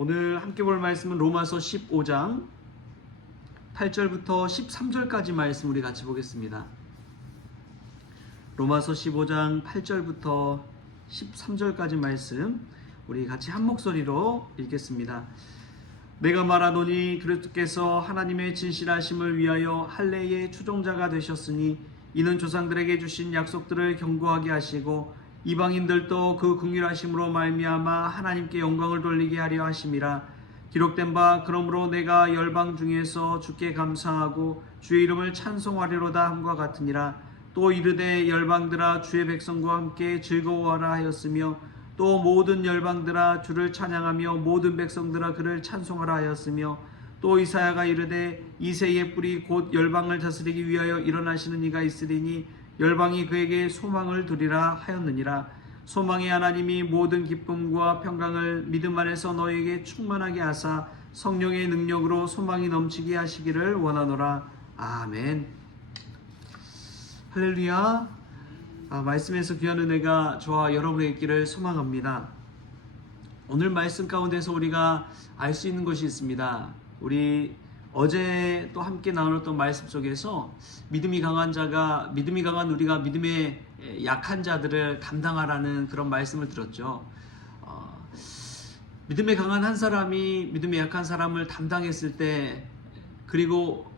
오늘 함께 볼 말씀은 로마서 15장 8절부터 13절까지 말씀 우리 같이 보겠습니다. 로마서 15장 8절부터 13절까지 말씀 우리 같이 한 목소리로 읽겠습니다. 내가 말하노니 그리스도께서 하나님의 진실하심을 위하여 할례의 추종자가 되셨으니 이는 조상들에게 주신 약속들을 견고하게 하시고 이방인들도 그 긍휼하심으로 말미암아 하나님께 영광을 돌리게 하려 하심이라. 기록된 바 그러므로 내가 열방 중에서 주께 감사하고 주의 이름을 찬송하리로다 함과 같으니라. 또 이르되 열방들아 주의 백성과 함께 즐거워하라 하였으며 또 모든 열방들아 주를 찬양하며 모든 백성들아 그를 찬송하라 하였으며 또 이사야가 이르되 이새의 뿔이 곧 열방을 다스리기 위하여 일어나시는 이가 있으리니 열방이 그에게 소망을 두리라 하였느니라. 소망의 하나님이 모든 기쁨과 평강을 믿음 안에서 너희에게 충만하게 하사 성령의 능력으로 소망이 넘치게 하시기를 원하노라. 아멘. 할렐루야. 말씀에서 귀한 은혜가 저와 여러분의 있기를 소망합니다. 오늘 말씀 가운데서 우리가 알 수 있는 것이 있습니다. 우리 어제 또 함께 나눴던 말씀 속에서 믿음이 강한 우리가 믿음의 약한 자들을 담당하라는 그런 말씀을 들었죠. 믿음에 강한 한 사람이 믿음에 약한 사람을 담당했을 때, 그리고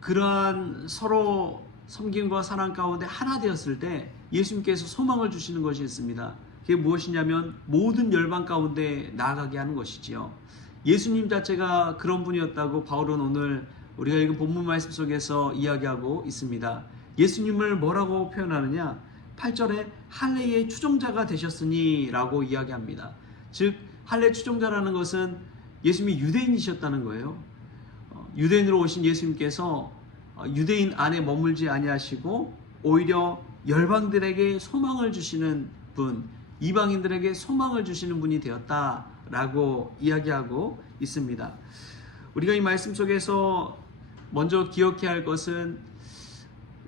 그러한 서로 섬김과 사랑 가운데 하나 되었을 때 예수님께서 소망을 주시는 것이 있습니다. 그게 무엇이냐면 모든 열방 가운데 나아가게 하는 것이지요. 예수님 자체가 그런 분이었다고 바울은 오늘 우리가 읽은 본문 말씀 속에서 이야기하고 있습니다. 예수님을 뭐라고 표현하느냐? 8절에 할례의 추종자가 되셨으니 라고 이야기합니다. 즉 할례 추종자라는 것은 예수님이 유대인이셨다는 거예요. 유대인으로 오신 예수님께서 유대인 안에 머물지 아니하시고 오히려 열방들에게 소망을 주시는 분, 이방인들에게 소망을 주시는 분이 되었다라고 이야기하고 있습니다. 우리가 이 말씀 속에서 먼저 기억해야 할 것은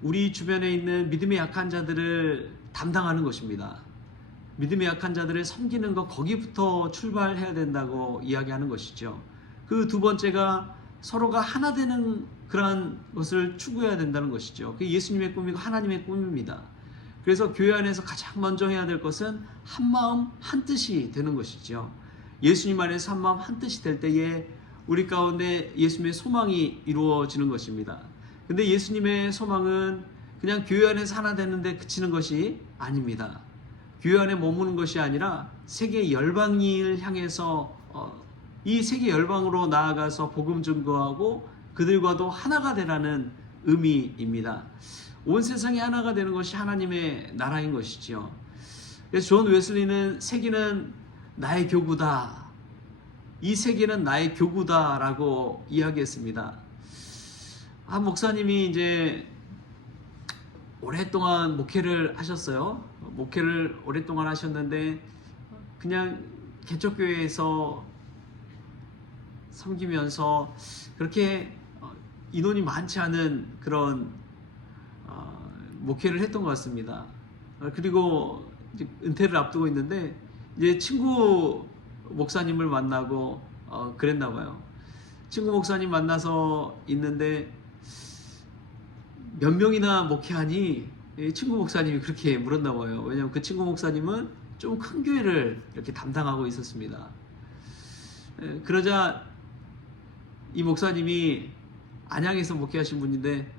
우리 주변에 있는 믿음의 약한 자들을 담당하는 것입니다. 믿음의 약한 자들을 섬기는 것, 거기부터 출발해야 된다고 이야기하는 것이죠. 그 두 번째가 서로가 하나 되는 그러한 것을 추구해야 된다는 것이죠. 그게 예수님의 꿈이고 하나님의 꿈입니다. 그래서 교회 안에서 가장 먼저 해야 될 것은 한 마음 한 뜻이 되는 것이죠. 예수님 안에서 한 마음 한 뜻이 될 때에 우리 가운데 예수님의 소망이 이루어지는 것입니다. 근데 예수님의 소망은 그냥 교회 안에서 하나 되는데 그치는 것이 아닙니다. 교회 안에 머무는 것이 아니라 세계 열방을 향해서 이 세계 열방으로 나아가서 복음 증거하고 그들과도 하나가 되라는 의미입니다. 온 세상이 하나가 되는 것이 하나님의 나라인 것이죠. 그래서 존 웨슬리는 세계는 나의 교구다, 이 세계는 나의 교구다 라고 이야기했습니다. 한 목사님이 이제 오랫동안 목회를 하셨어요. 목회를 오랫동안 하셨는데 그냥 개척교회에서 섬기면서 그렇게 인원이 많지 않은 그런 목회를 했던 것 같습니다. 그리고 이제 은퇴를 앞두고 있는데 이제 친구 목사님을 만나고 그랬나 봐요. 친구 목사님 만나서 있는데 몇 명이나 목회하니? 친구 목사님이 그렇게 물었나 봐요. 왜냐하면 그 친구 목사님은 좀 큰 교회를 이렇게 담당하고 있었습니다. 그러자 이 목사님이 안양에서 목회하신 분인데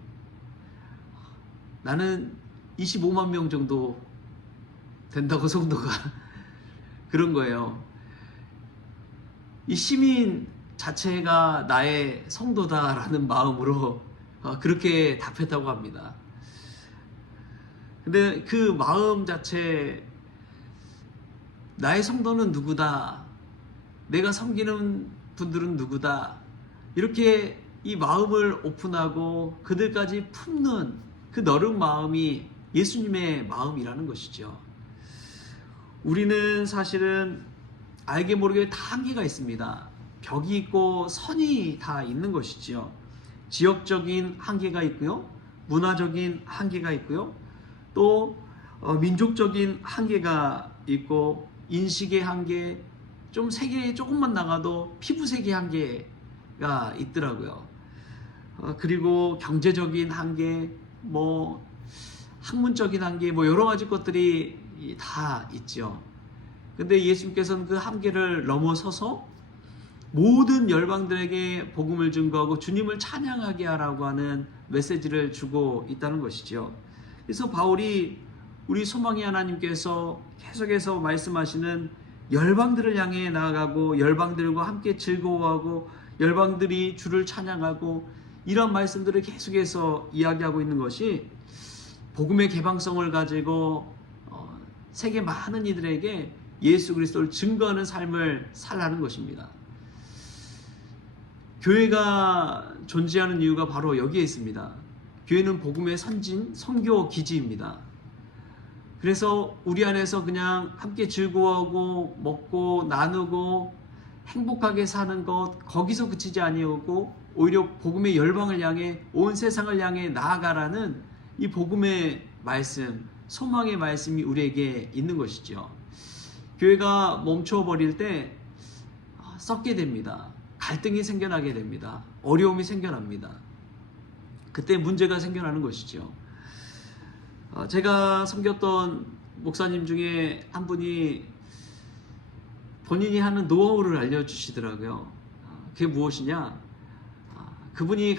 나는 25만 명 정도 된다고 성도가 그런 거예요. 이 시민 자체가 나의 성도다라는 마음으로 그렇게 답했다고 합니다. 근데 그 마음 자체, 나의 성도는 누구다, 내가 섬기는 분들은 누구다, 이렇게 이 마음을 오픈하고 그들까지 품는 그 넓은 마음이 예수님의 마음이라는 것이죠. 우리는 사실은 알게 모르게 다 한계가 있습니다. 벽이 있고 선이 다 있는 것이지요. 지역적인 한계가 있고요, 문화적인 한계가 있고요, 또 민족적인 한계가 있고, 인식의 한계, 좀 세계 조금만 나가도 피부색의 한계가 있더라고요. 그리고 경제적인 한계, 뭐 학문적인 한계, 뭐 여러 가지 것들이 다 있죠. 근데 예수님께서는 그 한계를 넘어서서 모든 열방들에게 복음을 증거하고 주님을 찬양하게 하라고 하는 메시지를 주고 있다는 것이죠. 그래서 바울이 우리 소망의 하나님께서 계속해서 말씀하시는 열방들을 향해 나아가고 열방들과 함께 즐거워하고 열방들이 주를 찬양하고 이런 말씀들을 계속해서 이야기하고 있는 것이 복음의 개방성을 가지고 세계 많은 이들에게 예수 그리스도를 증거하는 삶을 살라는 것입니다. 교회가 존재하는 이유가 바로 여기에 있습니다. 교회는 복음의 선진, 선교 기지입니다. 그래서 우리 안에서 그냥 함께 즐거워하고 먹고 나누고 행복하게 사는 것, 거기서 그치지 아니하고 오히려 복음의 열방을 향해 온 세상을 향해 나아가라는 이 복음의 말씀, 소망의 말씀이 우리에게 있는 것이죠. 교회가 멈춰버릴 때 썩게 됩니다. 갈등이 생겨나게 됩니다. 어려움이 생겨납니다. 그때 문제가 생겨나는 것이죠. 제가 섬겼던 목사님 중에 한 분이 본인이 하는 노하우를 알려주시더라고요. 그게 무엇이냐? 그분이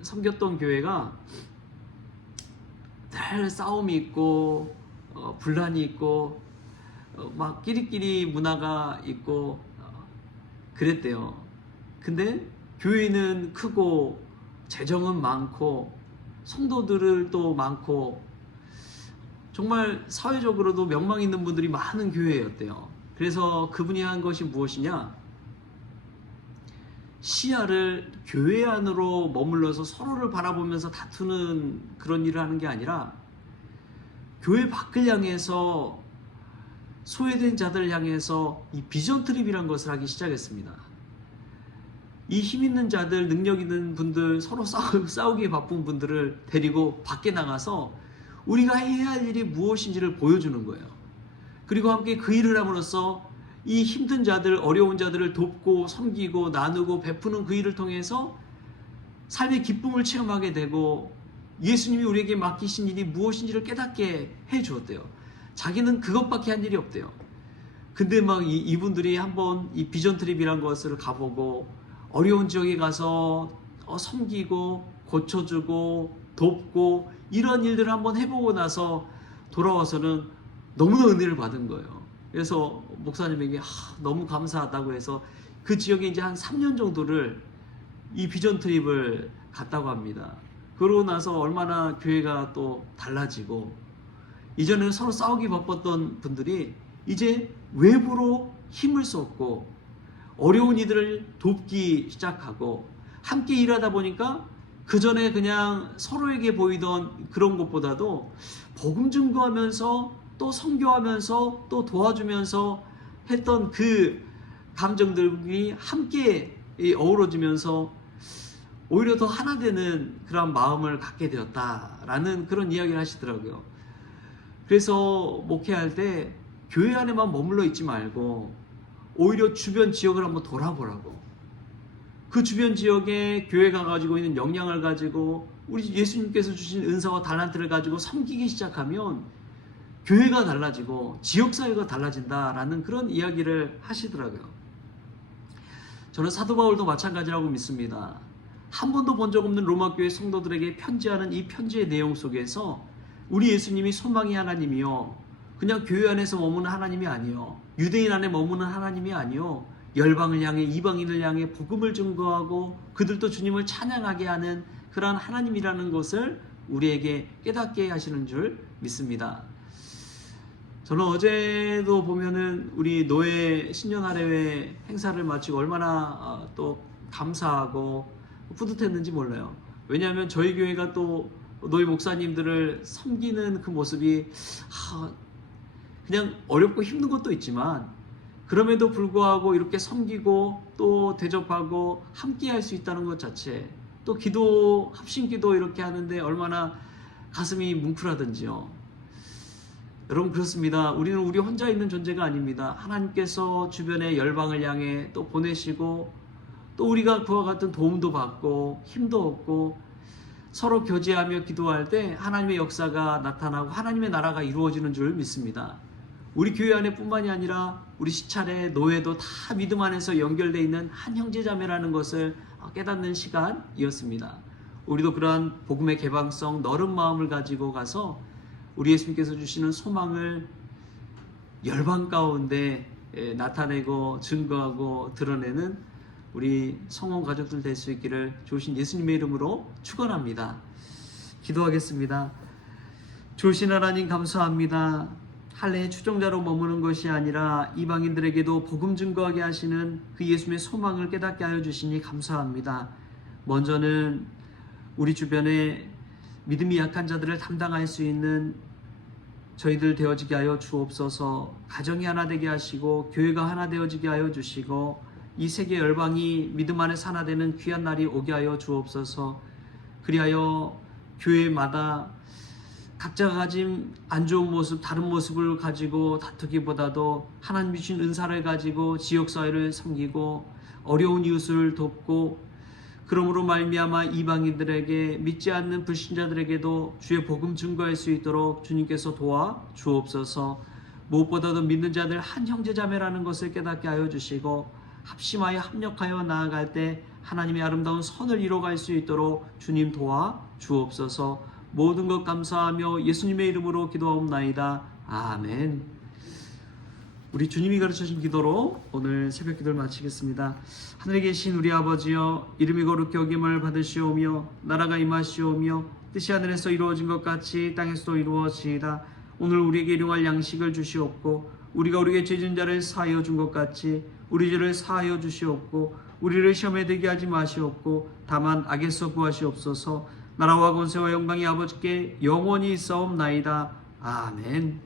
섬겼던 교회가 늘 싸움이 있고 분란이 있고 막 끼리끼리 문화가 있고 그랬대요. 근데 교회는 크고 재정은 많고 성도들을 또 많고 정말 사회적으로도 명망 있는 분들이 많은 교회였대요. 그래서 그분이 한 것이 무엇이냐? 시야를 교회 안으로 머물러서 서로를 바라보면서 다투는 그런 일을 하는 게 아니라 교회 밖을 향해서 소외된 자들을 향해서 이 비전 트립이라는 것을 하기 시작했습니다. 이 힘 있는 자들, 능력 있는 분들, 서로 싸우기에 바쁜 분들을 데리고 밖에 나가서 우리가 해야 할 일이 무엇인지를 보여주는 거예요. 그리고 함께 그 일을 함으로써 이 힘든 자들, 어려운 자들을 돕고 섬기고 나누고 베푸는 그 일을 통해서 삶의 기쁨을 체험하게 되고 예수님이 우리에게 맡기신 일이 무엇인지를 깨닫게 해 주었대요. 자기는 그것밖에 한 일이 없대요. 근데 막 이분들이 한번 이 비전 트립이란 것을 가보고 어려운 지역에 가서 섬기고 고쳐주고 돕고 이런 일들을 한번 해보고 나서 돌아와서는 너무나 은혜를 받은 거예요. 그래서 목사님에게 너무 감사하다고 해서 그 지역에 이제 한 3년 정도를 이 비전 트립을 갔다고 합니다. 그러고 나서 얼마나 교회가 또 달라지고 이전에는 서로 싸우기 바빴던 분들이 이제 외부로 힘을 쏟고 어려운 이들을 돕기 시작하고 함께 일하다 보니까 그 전에 그냥 서로에게 보이던 그런 것보다도 복음 증거하면서 또 선교하면서 또 도와주면서 했던 그 감정들이 함께 어우러지면서 오히려 더 하나 되는 그런 마음을 갖게 되었다라는 그런 이야기를 하시더라고요. 그래서 목회할 때 교회 안에만 머물러 있지 말고 오히려 주변 지역을 한번 돌아보라고. 그 주변 지역에 교회가 가지고 있는 역량을 가지고 우리 예수님께서 주신 은사와 달란트를 가지고 섬기기 시작하면 교회가 달라지고 지역사회가 달라진다라는 그런 이야기를 하시더라고요. 저는 사도 바울도 마찬가지라고 믿습니다. 한 번도 본 적 없는 로마교회 성도들에게 편지하는 이 편지의 내용 속에서 우리 예수님이 소망의 하나님이요, 그냥 교회 안에서 머무는 하나님이 아니요, 유대인 안에 머무는 하나님이 아니요, 열방을 향해 이방인을 향해 복음을 증거하고 그들도 주님을 찬양하게 하는 그러한 하나님이라는 것을 우리에게 깨닫게 하시는 줄 믿습니다. 저는 어제도 보면은 우리 노예 신년할애회 행사를 마치고 얼마나 또 감사하고 뿌듯했는지 몰라요. 왜냐하면 저희 교회가 또 노예 목사님들을 섬기는 그 모습이 그냥 어렵고 힘든 것도 있지만 그럼에도 불구하고 이렇게 섬기고 또 대접하고 함께 할 수 있다는 것 자체, 또 기도, 합심기도 이렇게 하는데 얼마나 가슴이 뭉클하든지요. 여러분 그렇습니다. 우리는 우리 혼자 있는 존재가 아닙니다. 하나님께서 주변의 열방을 향해 또 보내시고 또 우리가 그와 같은 도움도 받고 힘도 얻고 서로 교제하며 기도할 때 하나님의 역사가 나타나고 하나님의 나라가 이루어지는 줄 믿습니다. 우리 교회 안에 뿐만이 아니라 우리 시찰에 노예도 다 믿음 안에서 연결되어 있는 한 형제자매라는 것을 깨닫는 시간이었습니다. 우리도 그러한 복음의 개방성 너른 마음을 가지고 가서 우리 예수님께서 주시는 소망을 열방 가운데 나타내고 증거하고 드러내는 우리 성원 가족들 될 수 있기를 좋으신 예수님의 이름으로 축원합니다. 기도하겠습니다. 좋으신 하나님 감사합니다. 할례의 추종자로 머무는 것이 아니라 이방인들에게도 복음 증거하게 하시는 그 예수님의 소망을 깨닫게 하여 주시니 감사합니다. 먼저는 우리 주변에 믿음이 약한 자들을 담당할 수 있는 저희들 되어지게 하여 주옵소서. 가정이 하나 되게 하시고 교회가 하나 되어지게 하여 주시고 이 세계 열방이 믿음 안에서 하나 되는 귀한 날이 오게 하여 주옵소서. 그리하여 교회마다 각자가 가진 안 좋은 모습, 다른 모습을 가지고 다투기보다도 하나님이 주신 은사를 가지고 지역사회를 섬기고 어려운 이웃을 돕고 그러므로 말미암아 이방인들에게 믿지 않는 불신자들에게도 주의 복음 증거할 수 있도록 주님께서 도와 주옵소서. 무엇보다도 믿는 자들 한 형제자매라는 것을 깨닫게 하여 주시고 합심하여 합력하여 나아갈 때 하나님의 아름다운 선을 이뤄갈 수 있도록 주님 도와 주옵소서. 모든 것 감사하며 예수님의 이름으로 기도하옵나이다. 아멘. 우리 주님이 가르쳐주신 기도로 오늘 새벽 기도를 마치겠습니다. 하늘에 계신 우리 아버지여, 이름이 거룩히 여김을 받으시오며 나라가 임하시오며 뜻이 하늘에서 이루어진 것 같이 땅에서도 이루어지이다. 오늘 우리에게 일용할 양식을 주시옵고 우리가 우리에게 죄진 자를 사하여 준 것 같이 우리 죄를 사하여 주시옵고 우리를 시험에 들게 하지 마시옵고 다만 악에서 구하시옵소서. 나라와 권세와 영광이 아버지께 영원히 있사옵나이다. 아멘.